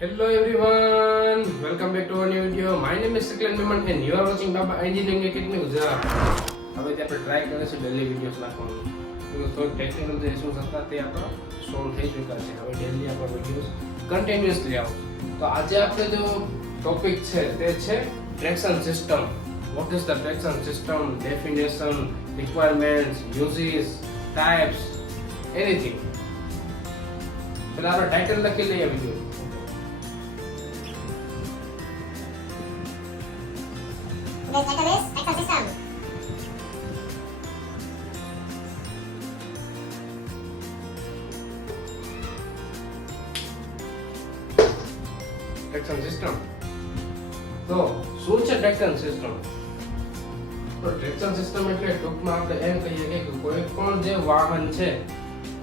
Hello everyone, welcome back to our new video. My name is Saklen and you are watching Baba Engineering Academy Gujarat. હવે તે આપણે try કરીશું daily videos નાખવાનું. તો થોડી technical જે ઇશ્યુઝ હતા તે આપણા સોલ્વ થઈ ચૂક્યા છે. હવે ડેલી આપણા વિડિયોઝ કન્ટિન્યુઅસલી આવશે. તો આજે આપણે જો ટોપિક છે તે છે traction system. What is the traction system? Definition, requirements, uses, types, anything. પહેલા આપણે ટાઇટલ લખી લઈએ video. The title is Traction System. Traction system. તો શું છે ટ્રેક્શન સિસ્ટમ? તો ટ્રેક્શન સિસ્ટમ એટલે ટૂંકમાં આપણે એમ કહીએ કે કોઈ પણ જે વાહન છે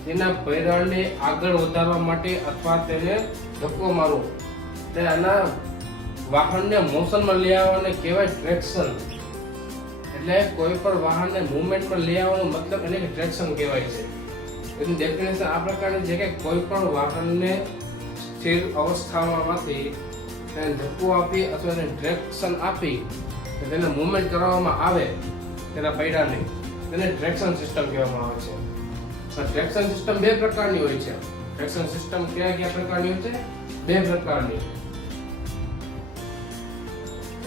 તેના પૈડાને આગળ વધારવા માટે અથવા તેને ધક્કો મારવો તે આના વાહનને મોશનમાં લઈ આવવાને કહેવાય ટ્રેક્શન. એટલે કોઈ પણ વાહનને મૂવમેન્ટમાં લઈ આવવાનો મતલબ એને કે ટ્રેક્શન કહેવાય છે. એની ડેફિનેશન આ પ્રકારની છે કે કોઈ પણ વાહનને સ્થિર અવસ્થામાંથી તેને ધક્કો આપી અથવા તેને ટ્રેક્શન આપી તેને મૂવમેન્ટ કરવામાં આવે તેના પૈડાને તેને ટ્રેક્શન સિસ્ટમ કહેવામાં આવે છે. ટ્રેક્શન સિસ્ટમ બે પ્રકારની હોય છે. ટ્રેક્શન સિસ્ટમ કયા પ્રકારની હોય છે? બે પ્રકારની.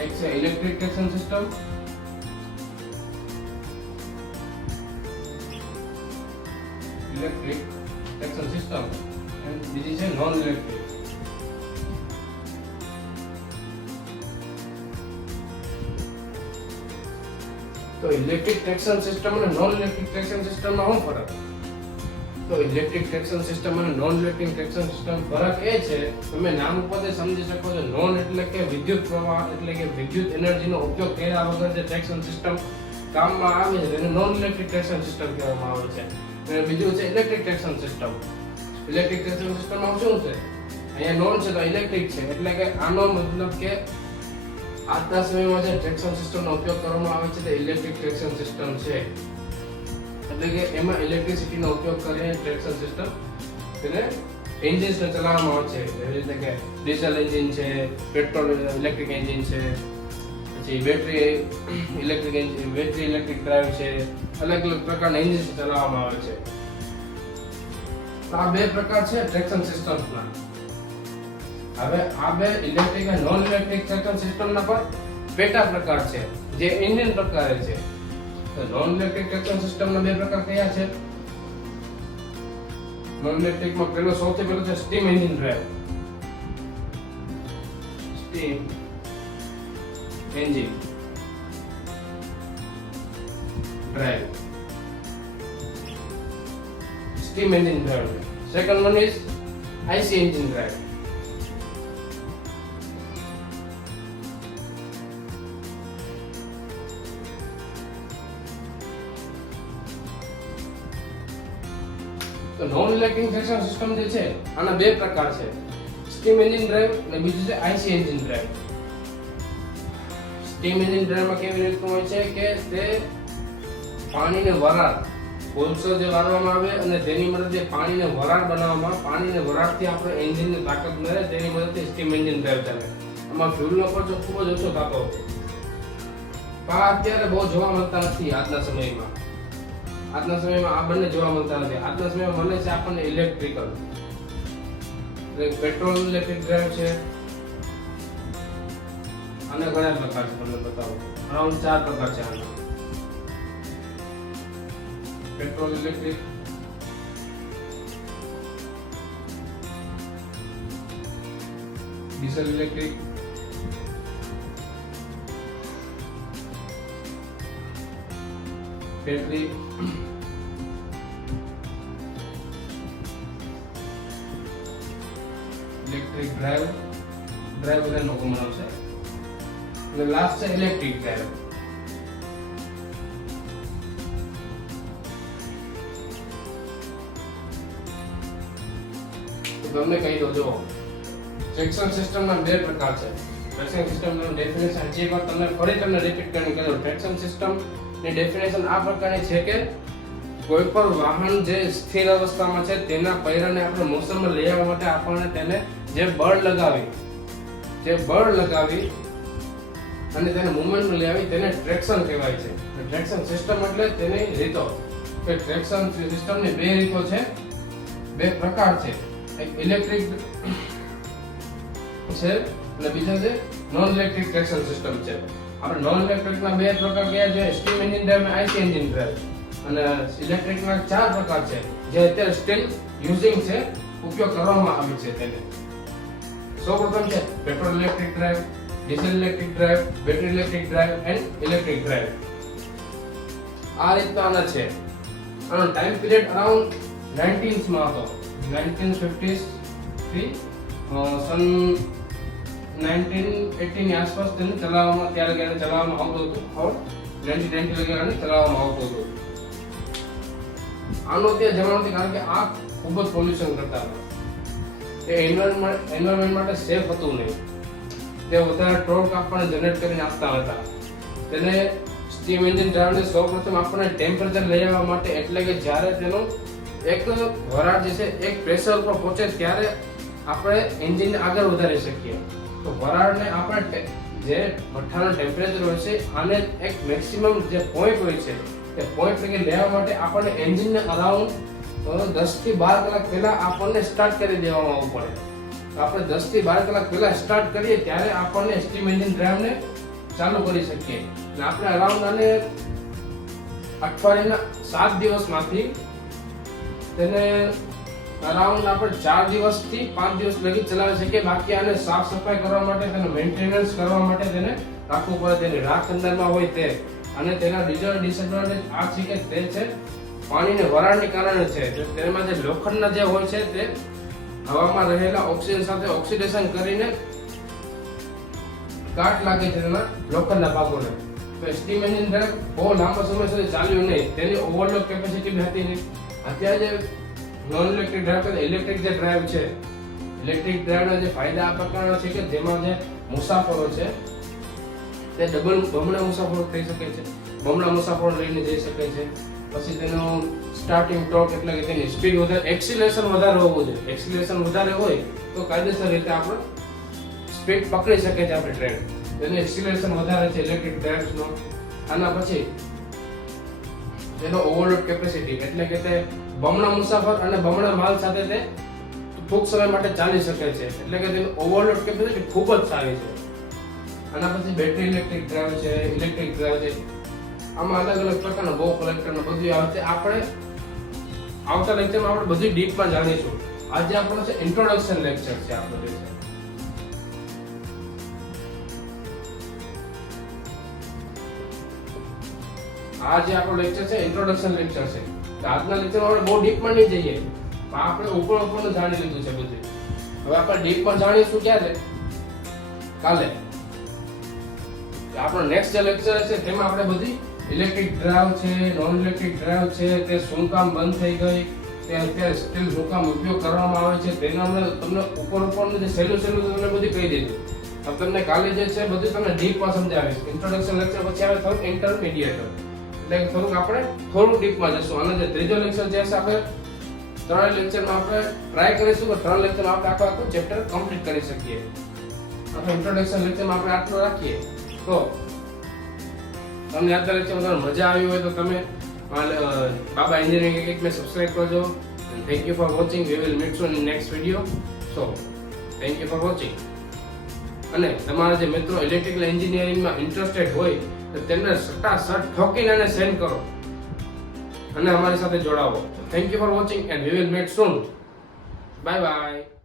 એક છે electric traction system, electric traction system અને બીજી છે નોન ઇલેક્ટ્રિક. તો ઇલેક્ટ્રિક ટ્રેક્શન સિસ્ટમ અને નોન ઇલેક્ટ્રિક ટ્રેક્શન સિસ્ટમમાં શું ફરક? તો ઇલેક્ટ્રિક ટ્રેક્શન સિસ્ટમ અને નોન ઇલેક્ટ્રિક ટ્રેક્શન સિસ્ટમ ફરક એ છે, તમે નામ ઉપરથી સમજી શકો છો. નોન એટલે કે વિદ્યુત પ્રવાહ એટલે કે વિદ્યુત એનર્જીનો ઉપયોગ કર્યા વગર જે ટ્રેક્શન સિસ્ટમ કામમાં આવે છે તેને નોન ઇલેક્ટ્રિક ટ્રેક્શન સિસ્ટમ કહેવામાં આવે છે. અને બીજું છે electric traction system. Electric traction સિસ્ટમમાં શું છે? અહીંયા નોન છે તો ઇલેક્ટ્રિક છે, એટલે કે આનો મતલબ કે આજના સમયમાં જે ટ્રેક્શન સિસ્ટમનો ઉપયોગ કરવામાં આવે છે તે ઇલેક્ટ્રિક ટ્રેક્શન સિસ્ટમ છે. એટલે કે એમાં ઇલેક્ટ્રિસિટીનો ઉપયોગ કરીને ટ્રેક્શન સિસ્ટમ તેને એન્જિન્સને ચલાવવામાં આવે છે. એવી રીતે કે ડીઝલ એન્જિન છે, પેટ્રોલ ઇલેક્ટ્રિક એન્જિન છે, પછી બેટરી ઇલેક્ટ્રિક ડ્રાઈવ છે, અલગ અલગ પ્રકારના એન્જિન ચલાવવામાં આવે છે. તો આ બે પ્રકાર છે ટ્રેક્શન સિસ્ટમ્સના. હવે આ બે ઇલેક્ટ્રિક અને નોન ઇલેક્ટ્રિક ટ્રેક્શન સિસ્ટમના પણ પેટા પ્રકાર છે જે એન્જિન પ્રકારે છે. તો નોન ઇલેક્ટ્રિક ટ્રેક્શન સિસ્ટમના બે પ્રકાર કયા છે? નોન ઇલેક્ટ્રિકમાં સૌથી પહેલો છે steam engine drive. Steam engine drive. Steam engine drive. Second one is IC engine drive. તો નોન ઇલેક્ટ્રિક ટ્રેક્શન સિસ્ટમ જે છે આના બે પ્રકાર છે, સ્ટીમ એન્જિન ડ્રાઈવ અને બીજું છે IC engine drive. Steam engine ડ્રાઈવમાં કેવી રીતે હોય છે કે તે પાણીને વરાળ કોલસો જે વાળવામાં આવે અને તેની મદદથી પાણીને વરાળ બનાવવામાં, પાણીને વરાળથી આપણે એન્જિનને તાકાત મળે તેની મદદથી સ્ટીમ એન્જિન ડ્રાઈવ ચાલે. આમાં ફ્યુલનો ખર્ચો ખૂબ જ ઓછો થતો હતો. આ અત્યારે બહુ જોવા મળતા નથી આજના સમયમાં. આજના સમયમાં આ બંને જોવા મળતા નથી. આજના સમયમાં મળે છે આપણને ઇલેક્ટ્રિકલ. પેટ્રોલ ઇલેક્ટ્રિક ડ્રાઈવ છે. આના ઘણા પ્રકાર છે, તમને બતાવું. અરાઉન્ડ 4 પ્રકાર છે આના. Petrol electric, diesel electric, battery, electric drive બધાનો કોમન આવશે. અને લાસ્ટ છે ઇલેક્ટ્રિક ડ્રાઈવ. તમને કહી દો, જો ટ્રેક્શન સિસ્ટમના બે પ્રકાર છે. ટ્રેક્શન સિસ્ટમનું ડેફિનેશન હજી એક વાર તમને રિપીટ કરીને કહી દઉં. ટ્રેક્શન સિસ્ટમ ની ડેફિનેશન આ પ્રકારની છે કે કોઈ પણ વાહન જે સ્થિર અવસ્થામાં છે તેના પૈડાને આપણે મોશનમાં લઈ આવવા માટે આપણને તેને જે બળ લગાવી અને તેને મૂવમેન્ટમાં લઈ આવી તેને ટ્રેક્શન કહેવાય છે. ટ્રેક્શન સિસ્ટમ એટલે તેની રીતો. કે ટ્રેક્શન સિસ્ટમની બે રીતો છે, બે પ્રકાર છે. એક ઇલેક્ટ્રિક છે અને બીજા છે નોન ઇલેક્ટ્રિક ટ્રેક્શન સિસ્ટમ છે. આપણે નોન ઇલેક્ટ્રિકના બે પ્રકાર કયા છે, સ્ટીમ એન્જિન ડ્રાઈવ અને આઈસી એન્જિન ડ્રાઈવ. અને ઇલેક્ટ્રિકના 4 પ્રકાર છે જે અત્યારે સ્ટીલ યુઝિંગ છે, ઉપયોગ કરવામાં આવે છે તેને. સૌપ્રથમ છે petrol electric drive, diesel electric drive, battery electric drive and electric drive. આ રીતના આના છે. આનો ટાઈમ પીરિયડ અરાઉન્ડ 19s માં હતો. 1950s થી સન 1980 ની આસપાસ તેને ચલાવવામાં આવતું હતું. 1990 લગી આને ચલાવવામાં આવતું હતું. આનો તે જમાનો નથી, કારણ કે આ ખૂબ જ પોલ્યુશન કરતા હતા. એ એન્વાયરમેન્ટ માટે સેફ હતું નહીં. તે વધારે ટોર્ક આપણને જનરેટ કરીને આપતા હતા. તેને સ્ટીમ એન્જિન ડ્રાઈવને સૌપ્રથમ આપણને ટેમ્પરેચર લઈ આવવા માટે, એટલે કે જ્યારે તેનો એક વરાળ જે છે એક પ્રેશર ઉપર પહોંચે ત્યારે આપણે એન્જિનને આગળ વધારી શકીએ. તો વરાળને આપણે જે ભઠ્ઠાનું ટેમ્પરેચર હોય છે આને એક મેક્સિમમ જે પોઈન્ટ હોય છે તે પોઈન્ટ લગી લેવા માટે આપણને એન્જિનને અરાઉન્ડ 10 થી 12 કલાક પહેલા આપણને સ્ટાર્ટ કરી દેવામાં આવવું પડે. તો આપણે 10 થી 12 કલાક પહેલા સ્ટાર્ટ કરીએ ત્યારે આપણને સ્ટીમ એન્જિન ડ્રાઈવને ચાલુ કરી શકીએ. અને આપણે અરાઉન્ડ આને અઠવાડિયાના 7 દિવસમાંથી તેને અરાઉન્ડ આપણે 4 દિવસથી 5 દિવસ લગી ચલાવી શકીએ. બાકી આને સાફ સફાઈ કરવા માટે, તેને મેન્ટેનન્સ કરવા માટે તેને રાખવું પડે. તેની રાખ અંદરમાં હોય તે. અને તેના બીજો ડિસએડવાન્ટેજ આ છે કે તે છે પાણીને વરાળને કારણે છે. તેમાં જે લોખંડના જે હોય છે તે હવામાં રહેલા ઓક્સિજન સાથે ઓક્સિડેશન કરીને કાટ લાગે છે તેના લોખંડના ભાગોને. તો સ્ટીમ એન્જિન ડ્રાઈવ બહુ લાંબો સમય સુધી ચાલ્યું નહીં. તેની ઓવરલોડ કેપેસિટી બી હતી નહીં. અત્યારે જે નોન ઇલેક્ટ્રિક ડ્રાઈવ છે, ઇલેક્ટ્રિક જે ડ્રાઈવ છે, ઇલેક્ટ્રિક ડ્રાઈવના જે ફાયદા આ પ્રકારના છે કે જેમાં જે મુસાફરો છે તે બમણા મુસાફરો થઈ શકે છે. બમણા મુસાફરો લઈને જઈ શકે છે. પછી તેનું સ્ટાર્ટિંગ ટોર્ક એટલે કે તેની સ્પીડ વધારે, એક્સિલેશન વધારે હોવું જોઈએ. એક્સિલેશન વધારે હોય તો કાયદેસર રીતે આપણે સ્પીડ પકડી શકે છે આપણે ટ્રેન. તેનું એક્સિલેશન વધારે છે ઇલેક્ટ્રિક ડ્રાઈવ્સનો. આના પછી તેનો ઓવરલોડ કેપેસિટી એટલે કે તે બમણા મુસાફર અને બમણા માલ સાથે તે ટૂંક સમય માટે ચાલી શકે છે. એટલે કે તેની ઓવરલોડ કેપેસિટી ખૂબ જ સારી છે. આના પછી બેટરી ઇલેક્ટ્રિક ડ્રાઈવ છે, ઇલેક્ટ્રિક ડ્રાઈવ છે. આમાં અલગ અલગ પ્રકારના બો કલેક્ટરને બધું આવે છે. આપણે આવતા લેક્ચરમાં આપણે બધી ડીપમાં જાણીશું. આજે આપણો છે ઇન્ટ્રોડક્શન લેક્ચર છે આપણો જે છે. આ જે આપણો લેક્ચર છે ઇન્ટ્રોડક્શન લેક્ચર છે. તો આજના લેક્ચરમાં આપણે બહુ ડીપમાં નહીં જઈએ. આપણે ઉપરનું જાણી લીધું છે બધું. હવે આપણે ડીપમાં જાણીશું ક્યારે? કાલે. આપણો નેક્સ્ટ જે લેક્ચર છે તેમાં આપણે બધી ઇલેક્ટ્રિક ડ્રાઈવ છે, નોન ઇલેક્ટ્રિક ડ્રાઈવ છે, તે શું કામ બંધ થઈ ગઈ, તે અત્યારે સ્ટીલ શું કામ ઉપયોગ કરવામાં આવે છે, તેના અમે તમને ઉપરનું જે સહેલું તમને બધી કહી દીધું. હવે તમને કાલે જે છે બધું તમને ડીપમાં સમજાવીશ. ઇન્ટ્રોડક્શન લેક્ચર પછી આવે થોડું ઇન્ટરમીડિયેટ, એટલે થોડુંક આપણે થોડું ડીપમાં જશું. અને જે ત્રીજો લેક્ચર જે છે આપણે 3 લેક્ચરમાં આપણે ટ્રાય કરીશું કે 3 લેક્ચરમાં આપણે આખું ચેપ્ટર કમ્પ્લીટ કરી શકીએ. આપણે ઇન્ટ્રોડક્શન લેક્ચરમાં આપણે આટલું રાખીએ. તો તમને આજના લેક્ચરમાં મજા આવી હોય તો તમે બાબા એન્જિનિયરિંગ એકેડમી સબસ્ક્રાઇબ કરજો. Thank you for watching. V will meet shown in next video. So thank you for watching. અને તમારા જે મિત્રો ઇલેક્ટ્રિકલ એન્જિનિયરિંગમાં ઇન્ટરેસ્ટેડ હોય તો તેમને સટાસટ ઠોકીને એને સેન્ડ કરો અને અમારી સાથે જોડાવો. Thank you for watching and we will meet soon. Bye by.